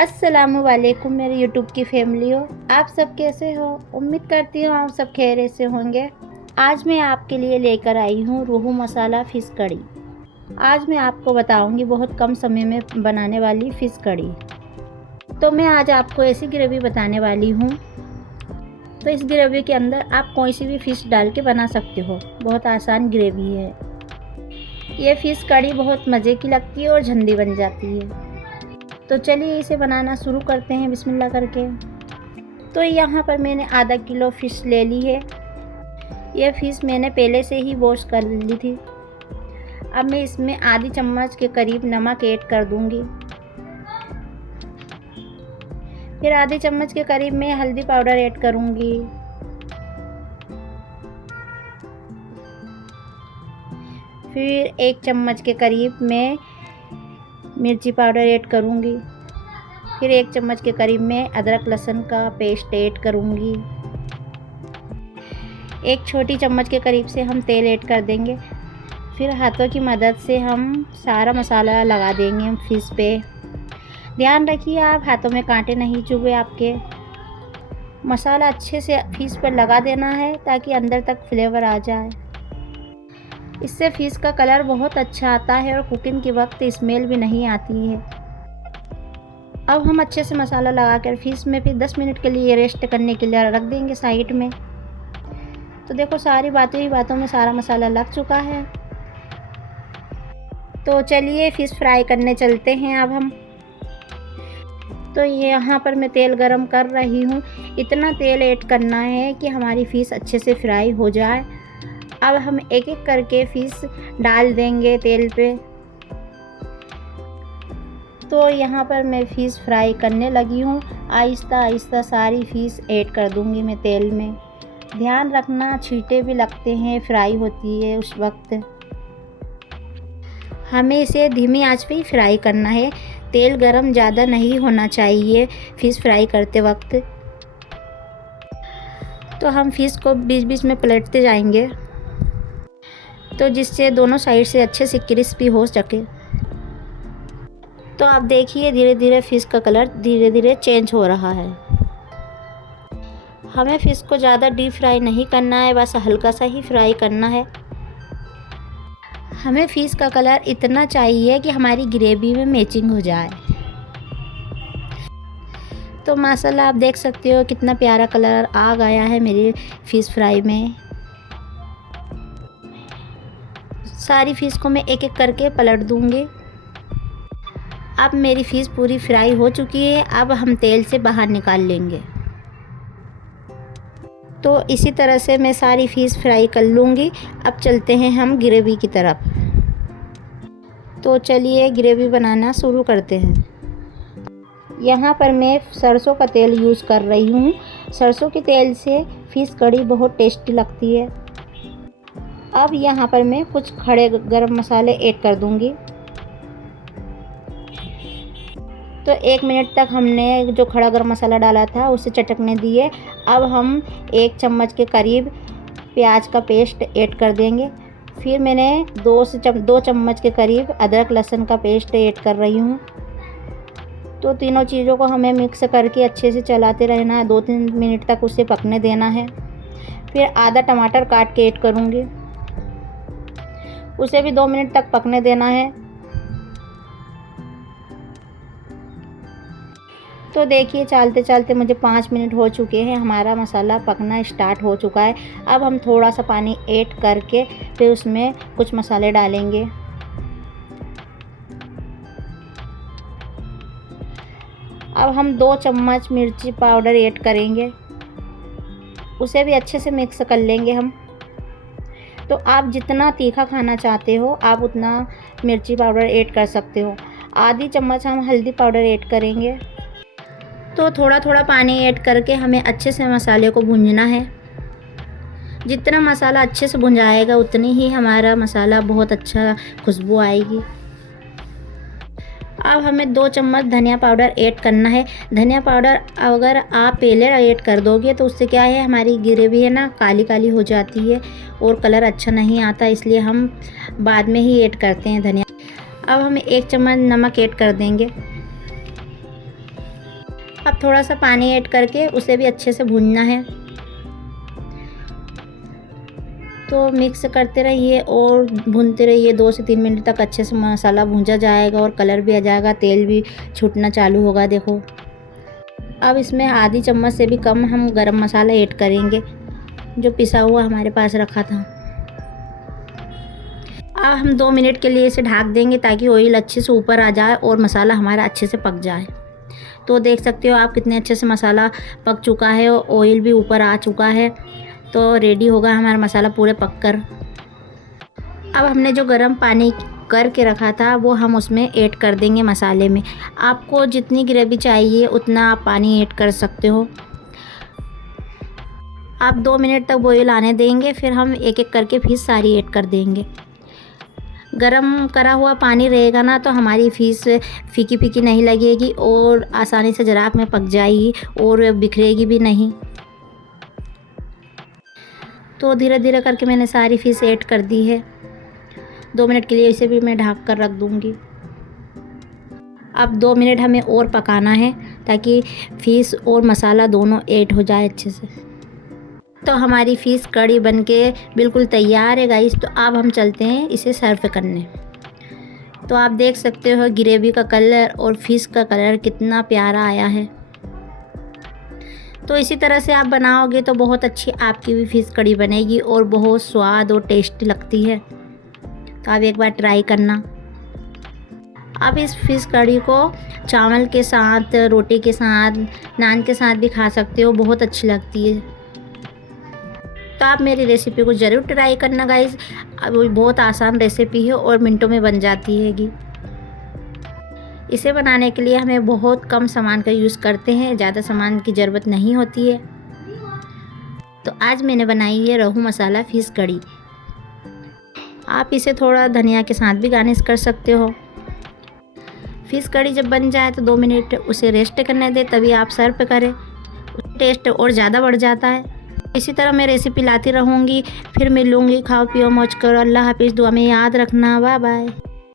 अस्सलामुअलैकुम मेरे यूट्यूब की फैमिली हो। आप सब कैसे हो? उम्मीद करती हूँ आप सब खैरियत से होंगे। आज मैं आपके लिए लेकर आई हूँ रोहू मसाला फ़िश कड़ी। आज मैं आपको बताऊँगी बहुत कम समय में बनाने वाली फ़िश कड़ी। तो मैं आज आपको ऐसी ग्रेवी बताने वाली हूँ। तो इस ग्रेवी के अंदर आप कोई सी भी फ़िश डाल के बना सकते हो। बहुत आसान ग्रेवी है। ये फ़िश कड़ी बहुत मज़े की लगती है और जल्दी बन जाती है। तो चलिए इसे बनाना शुरू करते हैं बिस्मिल्लाह करके। तो यहाँ पर मैंने आधा किलो फ़िश ले ली है। यह फ़िश मैंने पहले से ही वॉश कर ली थी। अब मैं इसमें आधी चम्मच के करीब नमक ऐड कर दूँगी। फिर आधी चम्मच के करीब मैं हल्दी पाउडर ऐड करूँगी। फिर 1 चम्मच के करीब मैं मिर्ची पाउडर ऐड करूँगी। फिर 1 चम्मच के करीब मैं अदरक लहसुन का पेस्ट ऐड करूँगी। 1 छोटी चम्मच के करीब से हम तेल ऐड कर देंगे। फिर हाथों की मदद से हम सारा मसाला लगा देंगे हम फ़िश पे। ध्यान रखिए आप हाथों में कांटे नहीं चुभे आपके। मसाला अच्छे से फ़िश पर लगा देना है ताकि अंदर तक फ्लेवर आ जाए। इससे फ़िश का कलर बहुत अच्छा आता है और कुकिंग के वक्त स्मेल भी नहीं आती है। अब हम अच्छे से मसाला लगाकर फ़िश में फिर 10 मिनट के लिए रेस्ट करने के लिए रख देंगे साइड में। तो देखो सारी बातों ही बातों में सारा मसाला लग चुका है। तो चलिए फ़िश फ्राई करने चलते हैं अब हम। तो यहाँ पर मैं तेल गरम कर रही हूँ। इतना तेल ऐड करना है कि हमारी फ़िश अच्छे से फ्राई हो जाए। अब हम एक एक करके फ़िश डाल देंगे तेल पे। तो यहाँ पर मैं फ़िश फ्राई करने लगी हूँ। आहिस्ता आहिस्ता सारी फ़िश ऐड कर दूँगी मैं तेल में। ध्यान रखना छींटे भी लगते हैं, फ्राई होती है उस वक्त। हमें इसे धीमी आंच पे ही फ्राई करना है। तेल गरम ज़्यादा नहीं होना चाहिए फ़िश फ्राई करते वक्त। तो हम फ़िश को बीच बीच में पलटते जाएंगे तो जिससे दोनों साइड से अच्छे से क्रिस्पी हो सके। तो आप देखिए धीरे धीरे फ़िश का कलर धीरे धीरे चेंज हो रहा है। हमें फ़िश को ज़्यादा डीप फ्राई नहीं करना है, बस हल्का सा ही फ्राई करना है। हमें फ़िश का कलर इतना चाहिए कि हमारी ग्रेवी में मैचिंग हो जाए। तो माशाल्लाह आप देख सकते हो कितना प्यारा कलर आ गया है मेरी फ़िश फ्राई में। सारी फ़िश को मैं एक एक करके पलट दूँगी। अब मेरी फ़िश पूरी फ्राई हो चुकी है। अब हम तेल से बाहर निकाल लेंगे। तो इसी तरह से मैं सारी फ़िश फ्राई कर लूँगी। अब चलते हैं हम ग्रेवी की तरफ। तो चलिए ग्रेवी बनाना शुरू करते हैं। यहाँ पर मैं सरसों का तेल यूज़ कर रही हूँ। सरसों के तेल से फ़िश कड़ी बहुत टेस्टी लगती है। अब यहाँ पर मैं कुछ खड़े गरम मसाले ऐड कर दूँगी। तो 1 मिनट तक हमने जो खड़ा गरम मसाला डाला था उसे चटकने दिए। अब हम 1 चम्मच के करीब प्याज का पेस्ट ऐड कर देंगे। फिर मैंने 2 चम्मच के करीब अदरक लहसुन का पेस्ट ऐड कर रही हूँ। तो तीनों चीज़ों को हमें मिक्स करके अच्छे से चलाते रहना है। 2-3 मिनट तक उसे पकने देना है। फिर आधा टमाटर काट के ऐड करूँगी, उसे भी 2 मिनट तक पकने देना है। तो देखिए चलते चलते मुझे 5 मिनट हो चुके हैं। हमारा मसाला पकना स्टार्ट हो चुका है। अब हम थोड़ा सा पानी ऐड करके फिर उसमें कुछ मसाले डालेंगे। अब हम 2 चम्मच मिर्ची पाउडर ऐड करेंगे, उसे भी अच्छे से मिक्स कर लेंगे हम। तो आप जितना तीखा खाना चाहते हो आप उतना मिर्ची पाउडर ऐड कर सकते हो। आधी चम्मच हम हल्दी पाउडर ऐड करेंगे। तो थोड़ा थोड़ा पानी ऐड करके हमें अच्छे से मसाले को भूनना है। जितना मसाला अच्छे से भुन जाएगा उतनी ही हमारा मसाला बहुत अच्छा खुशबू आएगी। अब हमें 2 चम्मच धनिया पाउडर ऐड करना है। धनिया पाउडर अगर आप पहले ऐड कर दोगे तो उससे क्या है हमारी ग्रेवी है ना काली काली हो जाती है और कलर अच्छा नहीं आता, इसलिए हम बाद में ही ऐड करते हैं धनिया। अब हम 1 चम्मच नमक ऐड कर देंगे। अब थोड़ा सा पानी ऐड करके उसे भी अच्छे से भूनना है। तो मिक्स करते रहिए और भूनते रहिए 2 से 3 मिनट तक। अच्छे से मसाला भूंजा जाएगा और कलर भी आ जाएगा, तेल भी छूटना चालू होगा। देखो, अब इसमें आधी चम्मच से भी कम हम गरम मसाला ऐड करेंगे, जो पिसा हुआ हमारे पास रखा था। अब हम 2 मिनट के लिए इसे ढक देंगे ताकि ऑयल अच्छे से ऊपर आ जाए और मसाला हमारा अच्छे से पक जाए। तो देख सकते हो आप कितने अच्छे से मसाला पक चुका है और ऑयल भी ऊपर आ चुका है। तो रेडी होगा हमारा मसाला पूरे पककर। अब हमने जो गर्म पानी करके रखा था वो हम उसमें ऐड कर देंगे मसाले में। आपको जितनी ग्रेवी चाहिए उतना आप पानी ऐड कर सकते हो। आप 2 मिनट तक बॉईल आने देंगे, फिर हम एक एक करके फिश सारी ऐड कर देंगे। गरम करा हुआ पानी रहेगा ना तो हमारी फिश फीकी फीकी नहीं लगेगी और आसानी से जराब में पक जाएगी और बिखरेगी भी नहीं। तो धीरे धीरे करके मैंने सारी फिश ऐड कर दी है। 2 मिनट के लिए इसे भी मैं ढक कर रख दूँगी। अब 2 मिनट हमें और पकाना है ताकि फिश और मसाला दोनों ऐड हो जाए अच्छे से। तो हमारी फ़िश कड़ी बनके बिल्कुल तैयार है गाइस। तो अब हम चलते हैं इसे सर्व करने। तो आप देख सकते हो ग्रेवी का कलर और फ़िश का कलर कितना प्यारा आया है। तो इसी तरह से आप बनाओगे तो बहुत अच्छी आपकी भी फ़िश कड़ी बनेगी और बहुत स्वाद और टेस्टी लगती है। तो आप एक बार ट्राई करना। आप इस फ़िश कड़ी को चावल के साथ, रोटी के साथ, नान के साथ भी खा सकते हो, बहुत अच्छी लगती है। तो आप मेरी रेसिपी को ज़रूर ट्राई करना गाइस। अब बहुत आसान रेसिपी है और मिनटों में बन जाती हैगी। इसे बनाने के लिए हमें बहुत कम सामान का यूज़ करते हैं, ज़्यादा सामान की ज़रूरत नहीं होती है। तो आज मैंने बनाई है रोहू मसाला फ़िश कड़ी। आप इसे थोड़ा धनिया के साथ भी गार्निश कर सकते हो। फ़िश कड़ी जब बन जाए तो 2 मिनट उसे रेस्ट करने दें, तभी आप सर्व करें। टेस्ट और ज़्यादा बढ़ जाता है। इसी तरह मैं रेसिपी लाती रहूँगी। फिर मिलूँगी। खाओ पियो मौज करो। अल्लाह हाफिज़। दुआ में याद रखना। Bye bye.